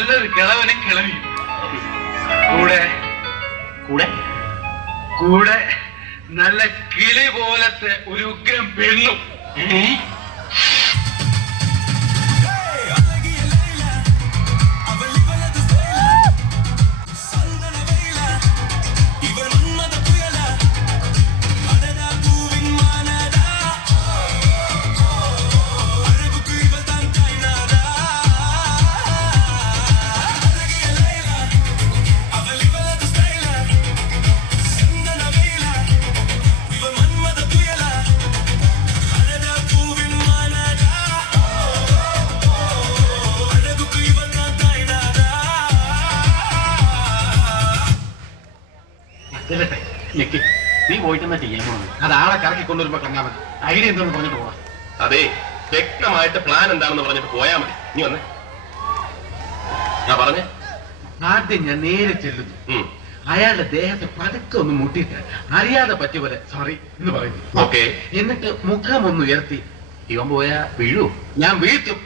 നല്ലൊരു കിളവനും കിളവിയും കൂടെ കൂടെ കൂടെ നല്ല കിളി പോലത്തെ ഒരു ഉഗ്രം പെണ്ണും. നീ പോയിട്ടെന്നാ ചെയ്യാൻ പോകുന്നത്? അത് ആളെ കറക്കി കൊണ്ടുവരുമ്പോ കണ്ടാൽ മതി. ഐഡിയ എന്താണെന്ന് പറഞ്ഞിട്ട് പോവാം. അതെ, വ്യക്തമായിട്ട് പ്ലാൻ എന്താണെന്ന് പറഞ്ഞിട്ട് പോയാ മതി. നീ വന്നേ, ഞാൻ പറഞ്ഞേ. ആദ്യം ഞാൻ നേരെ ചെല്ലുന്നു. അയാളുടെ ദേഹത്തെ പതുക്കെ ഒന്ന് മുട്ടിയിട്ട് അറിയാതെ പറ്റിയ പോലെ സോറി എന്ന് പറയുന്നു. ഓക്കെ. എന്നിട്ട് മുഖം ഒന്ന് ഉയർത്തി, ഇവൻ പോയാ വീഴൂ? ഞാൻ വീഴ്ത്തും.